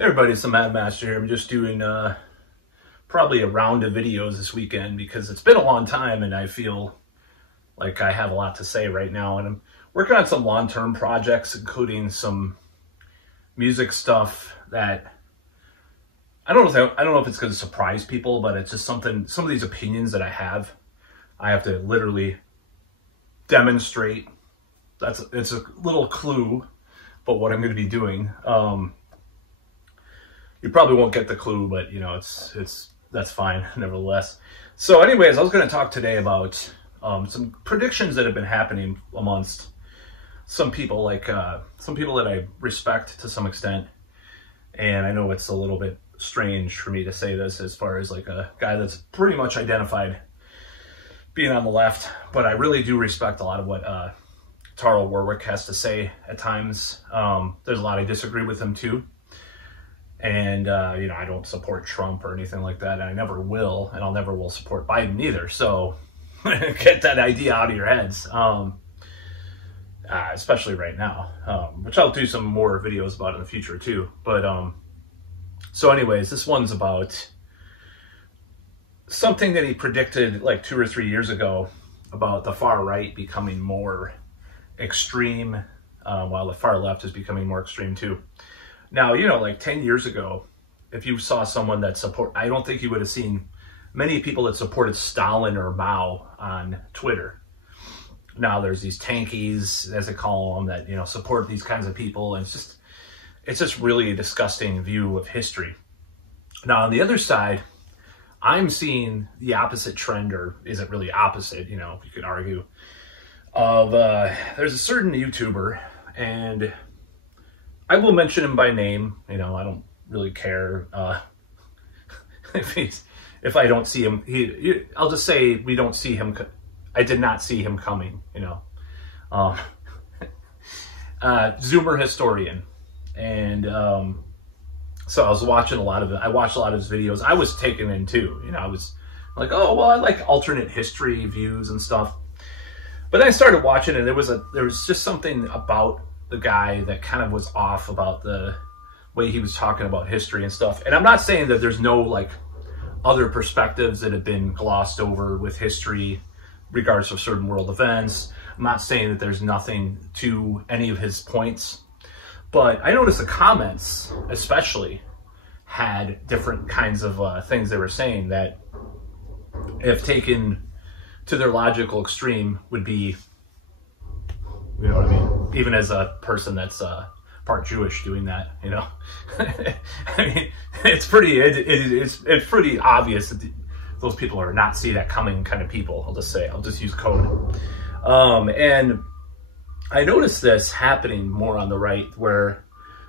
Hey everybody, it's the Mad Master here. I'm just doing probably a round of videos this weekend because it's been a long time and I feel like I have a lot to say right now. And I'm working on some long-term projects, including some music stuff that I don't know if it's going to surprise people, but it's just some of these opinions that I have to literally demonstrate. It's a little clue, but what I'm going to be doing. You probably won't get the clue, but you know, that's fine nevertheless. So anyways, I was going to talk today about some predictions that have been happening amongst some people, like some people that I respect to some extent. And I know it's a little bit strange for me to say this as far as like a guy that's pretty much identified being on the left, but I really do respect a lot of what Taro Warwick has to say at times. There's a lot I disagree with him too. And, you know, I don't support Trump or anything like that, and I never will, and I'll never will support Biden either. So get that idea out of your heads, especially right now, which I'll do some more videos about in the future too. But so anyways, this one's about something that he predicted like 2 or 3 years ago about the far right becoming more extreme, while the far left is becoming more extreme too. Now, you know, like 10 years ago, if you saw someone that I don't think you would have seen many people that supported Stalin or Mao on Twitter. Now there's these tankies, as they call them, that, you know, support these kinds of people. And it's just really a disgusting view of history. Now, on the other side, I'm seeing the opposite trend, or is it really opposite? You know, you could argue, of there's a certain YouTuber, and I will mention him by name. You know, I don't really care if I don't see him. I'll just say we don't see him. I did not see him coming. You know, Zoomer Historian, and so I was watching a lot of it. I watched a lot of his videos. I was taken in too. You know, I was like, oh well, I like alternate history views and stuff. But then I started watching, and there was just something about the guy that kind of was off about the way he was talking about history and stuff. And I'm not saying that there's no like other perspectives that have been glossed over with history regards of certain world events. I'm not saying that there's nothing to any of his points, but I noticed the comments especially had different kinds of things they were saying that, if taken to their logical extreme, would be, you know what I mean? Even as a person that's part Jewish doing that, you know, I mean, it's pretty obvious that those people are not see that coming kind of people. I'll just use code. And I noticed this happening more on the right, where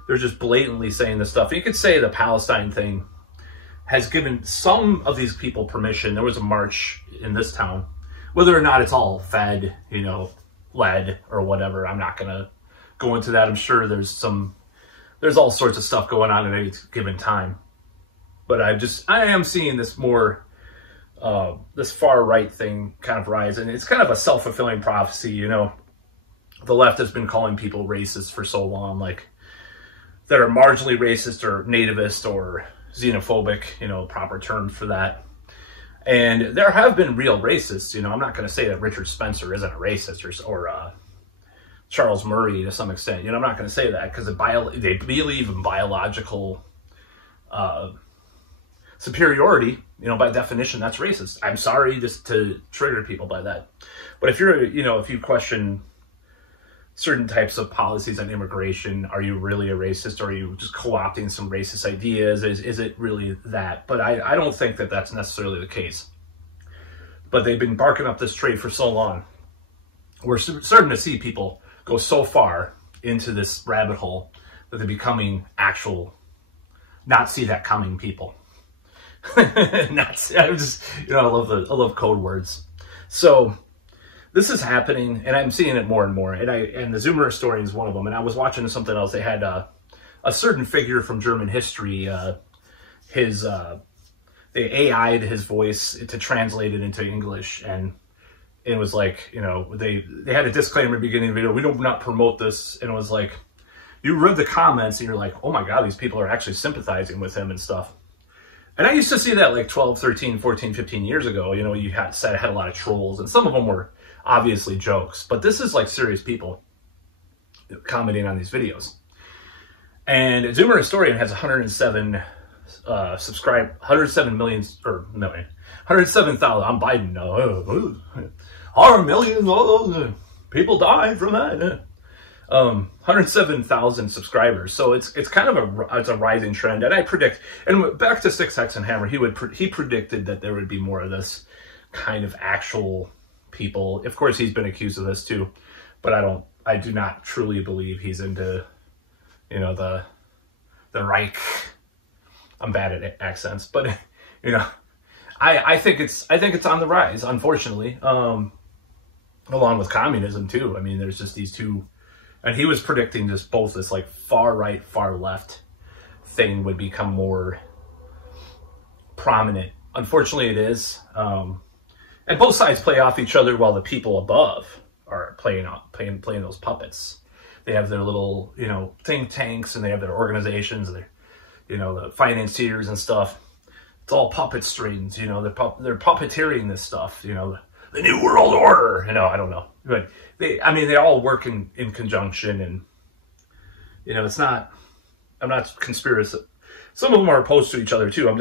they're just blatantly saying this stuff. You could say the Palestine thing has given some of these people permission. There was a march in this town, whether or not it's all fed, you know, led or whatever. I'm not going to go into that. I'm sure there's all sorts of stuff going on at any given time. But I am seeing this more, this far right thing kind of rise. And it's kind of a self-fulfilling prophecy, you know. The left has been calling people racist for so long, like that are marginally racist or nativist or xenophobic, you know, proper term for that. And there have been real racists, you know. I'm not going to say that Richard Spencer isn't a racist, or Charles Murray to some extent. You know, I'm not going to say that because they believe in biological superiority. You know, by definition, that's racist. I'm sorry just to trigger people by that. But if if you question certain types of policies on immigration, are you really a racist, or are you just co-opting some racist ideas? Is it really that? But I don't think that that's necessarily the case. But they've been barking up this trade for so long. We're starting to see people go so far into this rabbit hole that they're becoming actual not see that coming people. I love code words. So this is happening, and I'm seeing it more and more. And the Zoomer Historian is one of them. And I was watching something else. They had a certain figure from German history. They AI'd his voice to translate it into English, and it was like, you know, they had a disclaimer at the beginning of the video. We do not promote this, and it was like, you read the comments and you're like, oh my God, these people are actually sympathizing with him and stuff. And I used to see that like 12, 13, 14, 15 years ago. You know, you had a lot of trolls, and some of them were obviously jokes, but this is like serious people commenting on these videos. And Zoomer Historian has 107 107,000. I'm Biden now. Our millions, people died from that. 107,000 subscribers. So it's kind of a rising trend. And I predict, and back to 6X and Hammer, he predicted that there would be more of this kind of actual people. Of course, he's been accused of this too, but I do not truly believe he's into, you know, the Reich. I'm bad at accents, but you know, I think it's on the rise, unfortunately. Along with communism too. I mean, there's just these two, and he was predicting just both this like far right, far left thing would become more prominent. Unfortunately, it is. And both sides play off each other while the people above are playing those puppets. They have their little, you know, think tanks, and they have their organizations, and their, you know, the financiers and stuff. It's all puppet strings, you know. They're puppeteering this stuff, you know, the New World Order. You know, I don't know, but they all work in conjunction, and you know, I'm not conspiracy. Some of them are opposed to each other too. I'm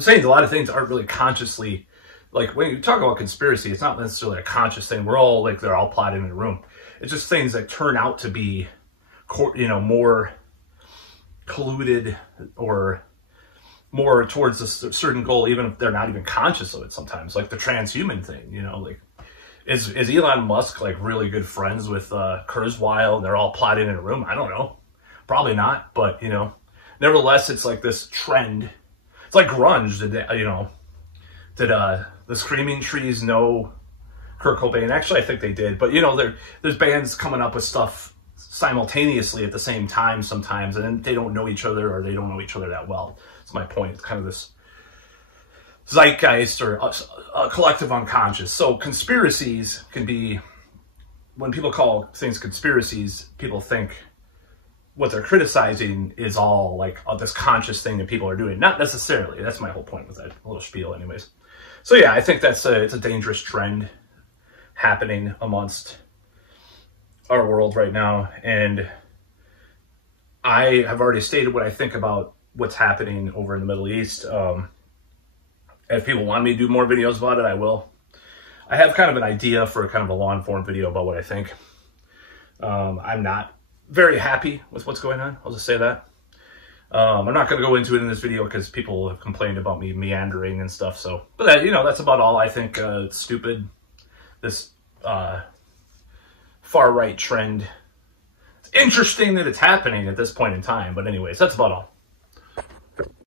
saying a lot of things aren't really consciously. Like, when you talk about conspiracy, it's not necessarily a conscious thing. They're all plotting in a room. It's just things that turn out to be, you know, more colluded or more towards a certain goal, even if they're not even conscious of it sometimes. Like the transhuman thing, you know, like, is Elon Musk, like, really good friends with Kurzweil, and they're all plotting in a room? I don't know. Probably not, but, you know, nevertheless, it's like this trend. It's like grunge, you know. Did the Screaming Trees know Kurt Cobain? Actually, I think they did. But, you know, there's bands coming up with stuff simultaneously at the same time sometimes, and then they don't know each other, or they don't know each other that well. That's my point. It's kind of this zeitgeist, or a collective unconscious. So conspiracies can be, when people call things conspiracies, people think what they're criticizing is all like this conscious thing that people are doing. Not necessarily. That's my whole point with that little spiel anyways. So yeah, I think it's a dangerous trend happening amongst our world right now. And I have already stated what I think about what's happening over in the Middle East. If people want me to do more videos about it, I will. I have kind of an idea for kind of a long-form video about what I think. I'm not very happy with what's going on. I'll just say that. I'm not going to go into it in this video because people have complained about me meandering and stuff. So, but that, you know, that's about all. I think it's stupid. This far right trend. It's interesting that it's happening at this point in time. But anyways, that's about all.